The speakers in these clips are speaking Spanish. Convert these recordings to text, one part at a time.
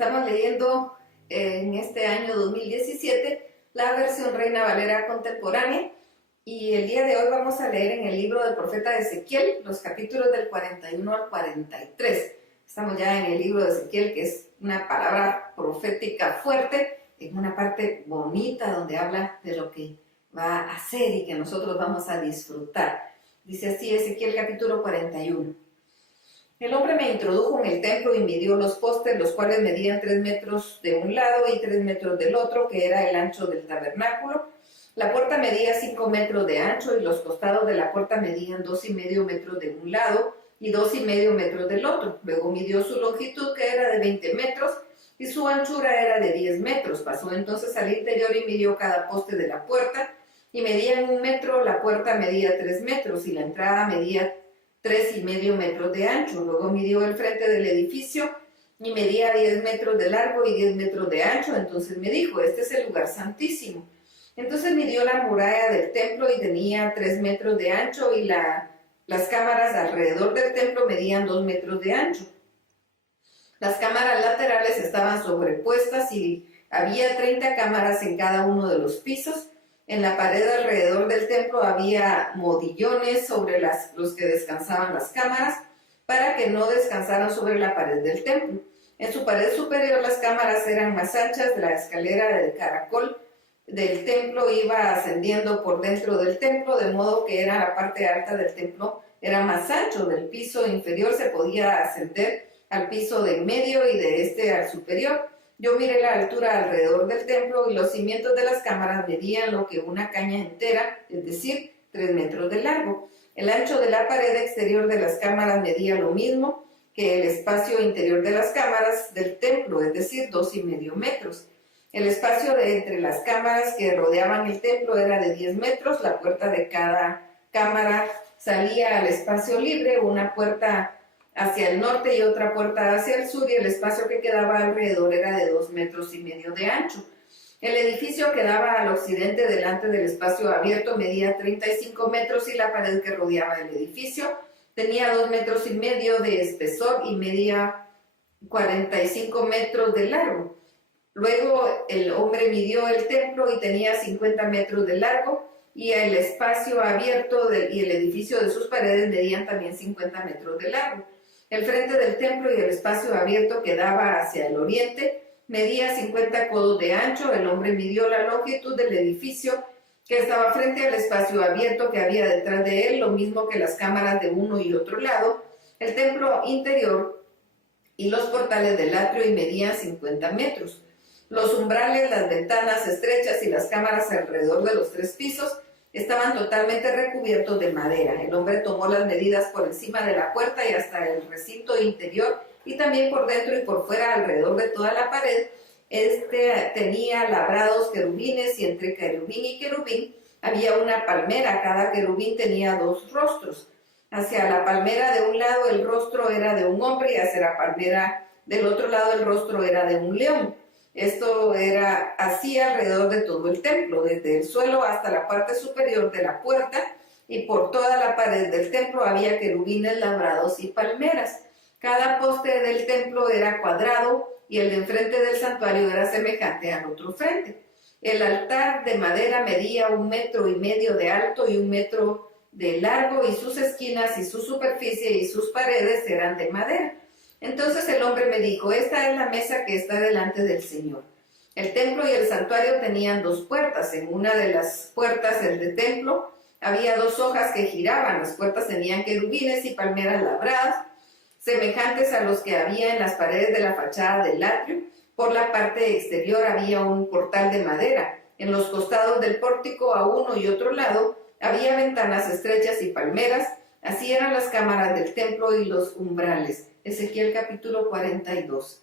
Estamos leyendo en este año 2017 la versión Reina Valera contemporánea y el día de hoy vamos a leer en el libro del profeta Ezequiel los capítulos del 41 al 43. Estamos ya en el libro de Ezequiel, que es una palabra profética fuerte, en una parte bonita donde habla de lo que va a hacer y que nosotros vamos a disfrutar. Dice así Ezequiel capítulo 41. El hombre me introdujo en el templo y midió los postes, los cuales medían 3 metros de un lado y 3 metros del otro, que era el ancho del tabernáculo. La puerta medía 5 metros de ancho y los costados de la puerta medían 2,5 metros de un lado y 2,5 metros del otro. Luego midió su longitud, que era de 20 metros, y su anchura era de 10 metros. Pasó entonces al interior y midió cada poste de la puerta, y medía en 1 metro, la puerta medía 3 metros, y la entrada medía 3,5 metros de ancho. Luego midió el frente del edificio, y medía 10 metros de largo y 10 metros de ancho. Entonces me dijo, este es el lugar santísimo. Entonces midió la muralla del templo, y tenía 3 metros de ancho, y las cámaras alrededor del templo medían 2 metros de ancho. Las cámaras laterales estaban sobrepuestas y había 30 cámaras en cada uno de los pisos. En la pared alrededor del templo había modillones sobre los que descansaban las cámaras, para que no descansaran sobre la pared del templo. En su pared superior las cámaras eran más anchas. La escalera del caracol del templo iba ascendiendo por dentro del templo, de modo que la parte alta del templo era más ancho. Del piso inferior se podía ascender al piso de en medio y de este al superior. Yo miré la altura alrededor del templo, y los cimientos de las cámaras medían lo que una caña entera, es decir, 3 metros de largo. El ancho de la pared exterior de las cámaras medía lo mismo que el espacio interior de las cámaras del templo, es decir, 2,5 metros. El espacio entre las cámaras que rodeaban el templo era de 10 metros. La puerta de cada cámara salía al espacio libre, una puerta hacia el norte y otra puerta hacia el sur, y el espacio que quedaba alrededor era de 2,5 metros de ancho. El edificio que daba al occidente delante del espacio abierto medía 35 metros, y la pared que rodeaba el edificio tenía 2,5 metros de espesor y medía 45 metros de largo. Luego el hombre midió el templo y tenía 50 metros de largo, y el espacio abierto y el edificio de sus paredes medían también 50 metros de largo. El frente del templo y el espacio abierto que daba hacia el oriente medía 50 codos de ancho. El hombre midió la longitud del edificio que estaba frente al espacio abierto que había detrás de él, lo mismo que las cámaras de uno y otro lado, el templo interior y los portales del atrio, y medían 50 metros. Los umbrales, las ventanas estrechas y las cámaras alrededor de los 3 pisos estaban totalmente recubiertos de madera. El hombre tomó las medidas por encima de la puerta y hasta el recinto interior, y también por dentro y por fuera alrededor de toda la pared. Tenía labrados querubines, y entre querubín y querubín había una palmera. Cada querubín tenía 2 rostros. Hacia la palmera de un lado el rostro era de un hombre, y hacia la palmera del otro lado el rostro era de un león. Esto era así alrededor de todo el templo, desde el suelo hasta la parte superior de la puerta, y por toda la pared del templo había querubines labrados y palmeras. Cada poste del templo era cuadrado, y el de enfrente del santuario era semejante al otro frente. El altar de madera medía 1,5 metros de alto y 1 metro de largo, y sus esquinas y su superficie y sus paredes eran de madera. Entonces el hombre me dijo, esta es la mesa que está delante del Señor. El templo y el santuario tenían 2 puertas. En una de las puertas, el de templo, había 2 hojas que giraban. Las puertas tenían querubines y palmeras labradas, semejantes a los que había en las paredes de la fachada del atrio. Por la parte exterior había un portal de madera. En los costados del pórtico, a uno y otro lado, había ventanas estrechas y palmeras. Así eran las cámaras del templo y los umbrales. Ezequiel capítulo 42.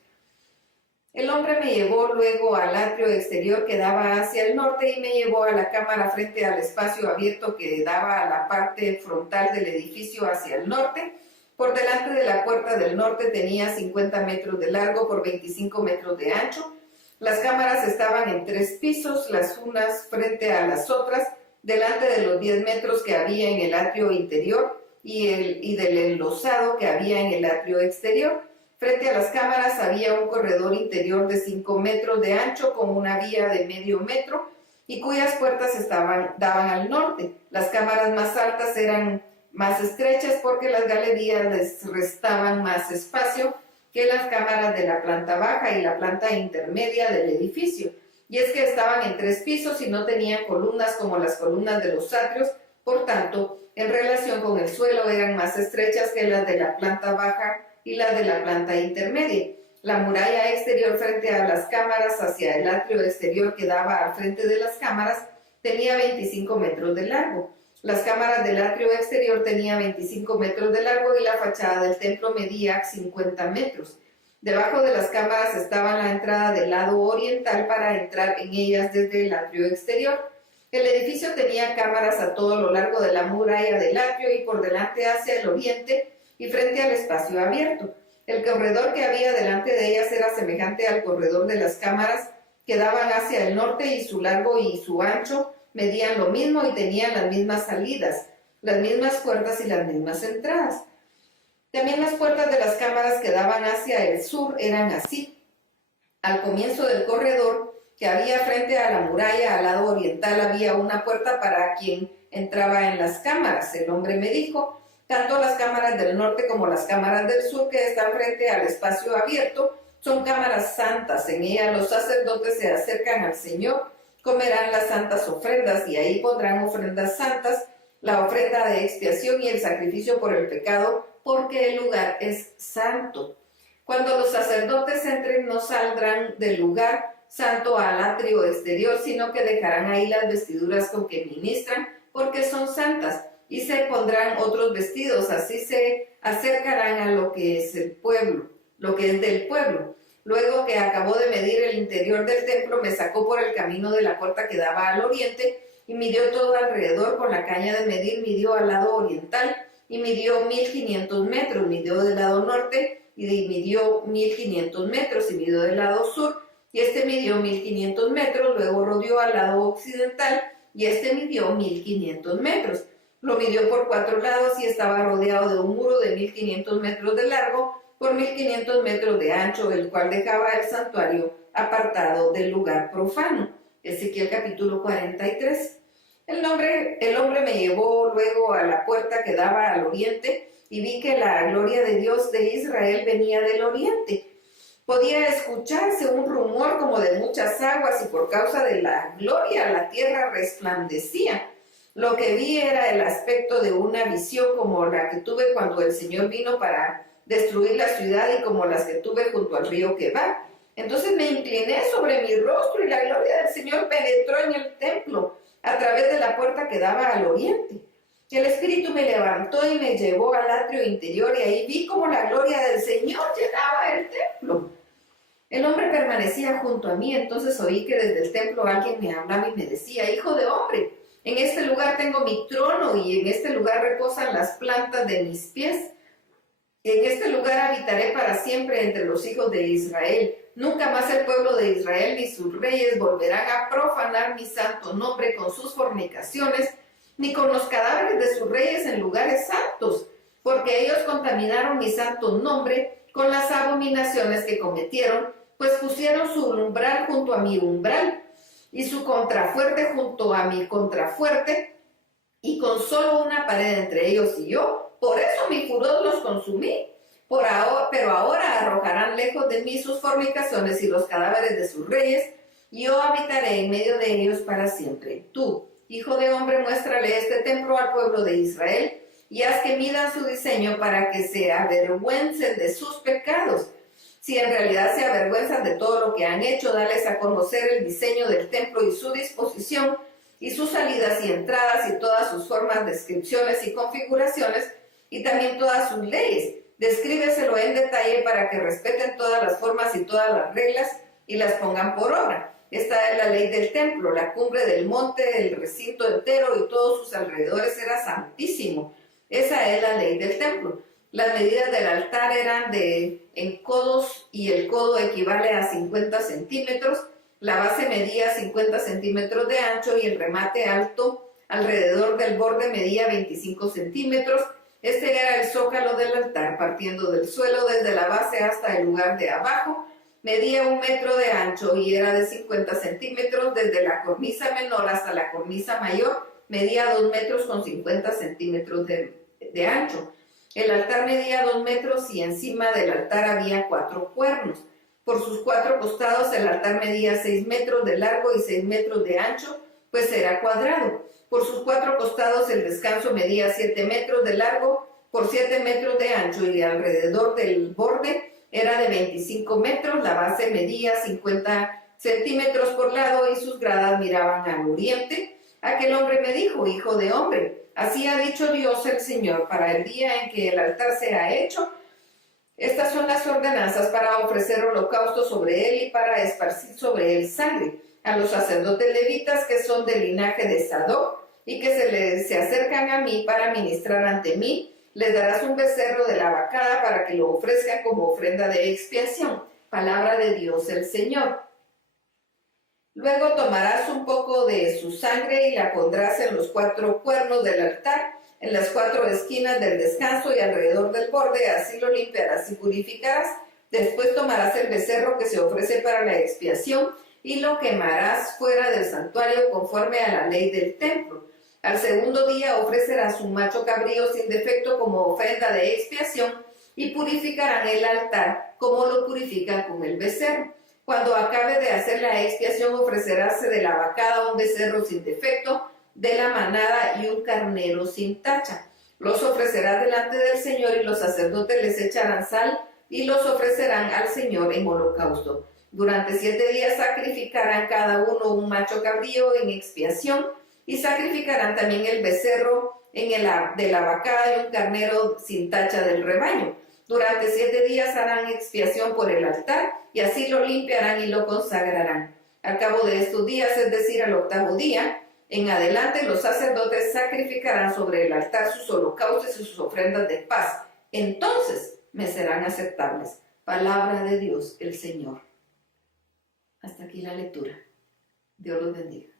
El hombre me llevó luego al atrio exterior que daba hacia el norte, y me llevó a la cámara frente al espacio abierto que daba a la parte frontal del edificio hacia el norte. Por delante de la puerta del norte tenía 50 metros de largo por 25 metros de ancho. Las cámaras estaban en 3 pisos, las unas frente a las otras, delante de los 10 metros que había en el atrio interior y del enlosado que había en el atrio exterior. Frente a las cámaras había un corredor interior de 5 metros de ancho con una vía de medio metro y cuyas puertas daban al norte. Las cámaras más altas eran más estrechas porque las galerías les restaban más espacio que las cámaras de la planta baja y la planta intermedia del edificio. Y es que estaban en 3 pisos y no tenían columnas como las columnas de los atrios, por tanto, en relación con el suelo eran más estrechas que las de la planta baja y las de la planta intermedia. La muralla exterior frente a las cámaras hacia el atrio exterior que daba al frente de las cámaras tenía 25 metros de largo. Las cámaras del atrio exterior tenían 25 metros de largo y la fachada del templo medía 50 metros. Debajo de las cámaras estaba la entrada del lado oriental para entrar en ellas desde el atrio exterior. El edificio tenía cámaras a todo lo largo de la muralla del atrio y por delante hacia el oriente y frente al espacio abierto. El corredor que había delante de ellas era semejante al corredor de las cámaras que daban hacia el norte y su largo y su ancho medían lo mismo y tenían las mismas salidas, las mismas puertas y las mismas entradas. También las puertas de las cámaras que daban hacia el sur eran así. Al comienzo del corredor que había frente a la muralla, al lado oriental, había una puerta para quien entraba en las cámaras. El hombre me dijo: tanto las cámaras del norte como las cámaras del sur que están frente al espacio abierto son cámaras santas. En ellas los sacerdotes se acercan al Señor, comerán las santas ofrendas y ahí pondrán ofrendas santas, la ofrenda de expiación y el sacrificio por el pecado, porque el lugar es santo. Cuando los sacerdotes entren, no saldrán del lugar santo al atrio exterior, sino que dejarán ahí las vestiduras con que ministran, porque son santas, y se pondrán otros vestidos, así se acercarán a lo que es el pueblo, lo que es del pueblo. Luego que acabó de medir el interior del templo, me sacó por el camino de la puerta que daba al oriente, y midió todo alrededor con la caña de medir, midió al lado oriental, y midió 1500 metros, midió del lado norte, y midió 1500 metros, y midió del lado sur, y este midió 1500 metros, luego rodeó al lado occidental, y este midió 1500 metros. Lo midió por 4 lados y estaba rodeado de un muro de 1500 metros de largo por 1500 metros de ancho, el cual dejaba el santuario apartado del lugar profano. Ezequiel capítulo 43. El hombre me llevó luego a la puerta que daba al oriente y vi que la gloria de Dios de Israel venía del oriente. Podía escucharse un rumor como de muchas aguas y por causa de la gloria la tierra resplandecía. Lo que vi era el aspecto de una visión como la que tuve cuando el Señor vino para destruir la ciudad y como las que tuve junto al río Quebar. Entonces me incliné sobre mi rostro y la gloria del Señor penetró en el templo a través de la puerta que daba al oriente. El Espíritu me levantó y me llevó al atrio interior y ahí vi como la gloria del Señor llenaba el templo. El hombre permanecía junto a mí, entonces oí que desde el templo alguien me hablaba y me decía: hijo de hombre, en este lugar tengo mi trono y en este lugar reposan las plantas de mis pies. En este lugar habitaré para siempre entre los hijos de Israel. Nunca más el pueblo de Israel ni sus reyes volverán a profanar mi santo nombre con sus fornicaciones, ni con los cadáveres de sus reyes en lugares santos, porque ellos contaminaron mi santo nombre con las abominaciones que cometieron, pues pusieron su umbral junto a mi umbral, y su contrafuerte junto a mi contrafuerte, y con solo una pared entre ellos y yo. Por eso mi furor los consumí. Pero ahora arrojarán lejos de mí sus fornicaciones y los cadáveres de sus reyes, y yo habitaré en medio de ellos para siempre. Tú, hijo de hombre, muéstrale este templo al pueblo de Israel, y haz que midan su diseño para que se avergüencen de sus pecados. Si en realidad se avergüenzan de todo lo que han hecho, dales a conocer el diseño del templo y su disposición, y sus salidas y entradas, y todas sus formas, descripciones y configuraciones, y también todas sus leyes. Descríbeselo en detalle para que respeten todas las formas y todas las reglas y las pongan por obra. Esta es la ley del templo. La cumbre del monte, el recinto entero y todos sus alrededores era santísimo. Esa es la ley del templo. Las medidas del altar eran en codos, y el codo equivale a 50 centímetros. La base medía 50 centímetros de ancho y el remate alto alrededor del borde medía 25 centímetros. Este era el zócalo del altar, partiendo del suelo desde la base hasta el lugar de abajo. Medía 1 metro de ancho y era de 50 centímetros desde la cornisa menor hasta la cornisa mayor. Medía 2 metros con 50 centímetros de ancho. El altar medía 2 metros y encima del altar había 4 cuernos. Por sus 4 costados el altar medía 6 metros de largo y 6 metros de ancho, pues era cuadrado. Por sus 4 costados el descanso medía 7 metros de largo por 7 metros de ancho y alrededor del borde era de 25 metros. La base medía 50 centímetros por lado y sus gradas miraban al oriente. Aquel hombre me dijo: hijo de hombre, así ha dicho Dios el Señor, para el día en que el altar sea hecho, estas son las ordenanzas para ofrecer holocausto sobre él y para esparcir sobre él sangre. A los sacerdotes levitas que son del linaje de Sadoc y que se acercan a mí para ministrar ante mí, les darás un becerro de la vacada para que lo ofrezcan como ofrenda de expiación. Palabra de Dios el Señor. Luego tomarás un poco de su sangre y la pondrás en los 4 cuernos del altar, en las 4 esquinas del descanso y alrededor del borde. Así lo limpiarás y purificarás. Después tomarás el becerro que se ofrece para la expiación y lo quemarás fuera del santuario conforme a la ley del templo. Al segundo día ofrecerás un macho cabrío sin defecto como ofrenda de expiación y purificarán el altar como lo purifican con el becerro. Cuando acabe de hacer la expiación ofrecerás de la vacada un becerro sin defecto de la manada y un carnero sin tacha. Los ofrecerás delante del Señor y los sacerdotes les echarán sal y los ofrecerán al Señor en holocausto. Durante 7 días sacrificarán cada uno un macho cabrío en expiación y sacrificarán también el becerro de la vacada y un carnero sin tacha del rebaño. Durante 7 días harán expiación por el altar y así lo limpiarán y lo consagrarán. Al cabo de estos días, es decir, al 8º día, en adelante los sacerdotes sacrificarán sobre el altar sus holocaustos y sus ofrendas de paz. Entonces me serán aceptables. Palabra de Dios el Señor. Hasta aquí la lectura. Dios los bendiga.